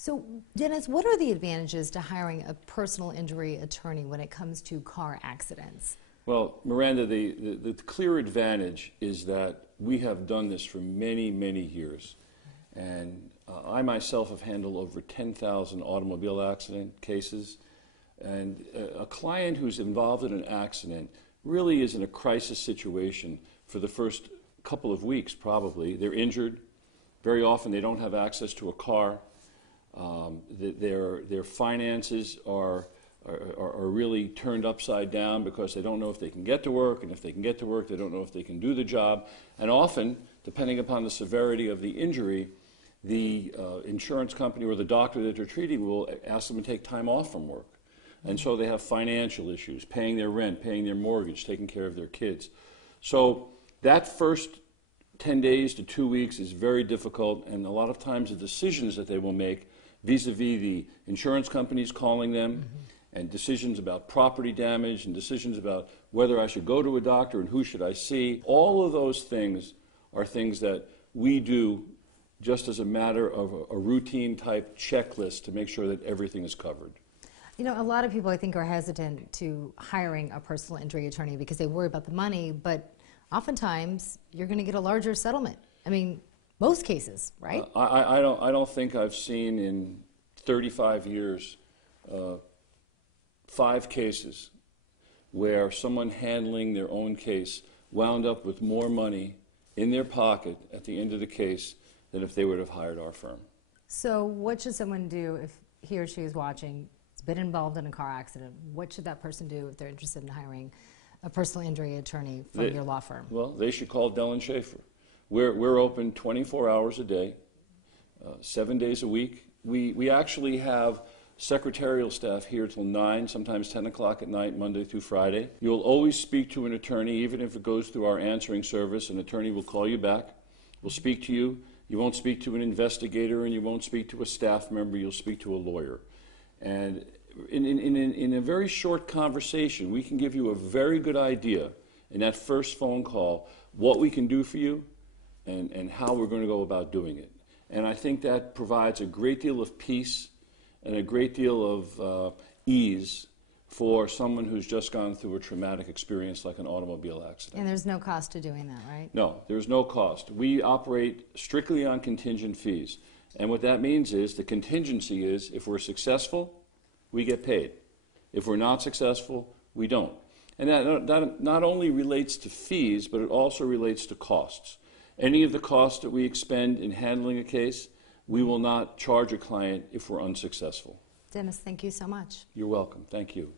So, Dennis, what are the advantages to hiring a personal injury attorney when it comes to car accidents? Well, Miranda, the clear advantage is that we have done this for many, many years. And I myself have handled over 10,000 automobile accident cases. And a client who's involved in an accident really is in a crisis situation for the first couple of weeks, probably. They're injured. Very often they don't have access to a car. Their finances are really turned upside down because they don't know if they can get to work, and if they can get to work, they don't know if they can do the job. And often, depending upon the severity of the injury, the insurance company or the doctor that they're treating will ask them to take time off from work. And so they have financial issues, paying their rent, paying their mortgage, taking care of their kids. So that first 10 days to 2 weeks is very difficult, and a lot of times the decisions that they will make vis-a-vis the insurance companies calling them, and decisions about property damage, and decisions about whether I should go to a doctor and who should I see. All of those things are things that we do just as a matter of a routine type checklist to make sure that everything is covered. You know, a lot of people, I think, are hesitant to hiring a personal injury attorney because they worry about the money, but oftentimes you're going to get a larger settlement. I mean, most cases, right? I don't think I've seen in 35 years 5 cases where someone handling their own case wound up with more money in their pocket at the end of the case than if they would have hired our firm. So what should someone do if he or she is watching, has been involved in a car accident? What should that person do if they're interested in hiring a personal injury attorney from your law firm? Well, they should call Dell & Schaefer. We're open 24 hours a day, 7 days a week. We actually have secretarial staff here till 9, sometimes 10 o'clock at night, Monday through Friday. You'll always speak to an attorney, even if it goes through our answering service. An attorney will call you back, will speak to you. You won't speak to an investigator, and you won't speak to a staff member. You'll speak to a lawyer. And in a very short conversation, we can give you a very good idea in that first phone call what we can do for you and how we're going to go about doing it. And I think that provides a great deal of peace and a great deal of ease for someone who's just gone through a traumatic experience like an automobile accident. And there's no cost to doing that, right? No, there's no cost. We operate strictly on contingent fees. And what that means is the contingency is if we're successful, we get paid. If we're not successful, we don't. And that not only relates to fees, but it also relates to costs. Any of the costs that we expend in handling a case, we will not charge a client if we're unsuccessful. Dennis, thank you so much. You're welcome. Thank you.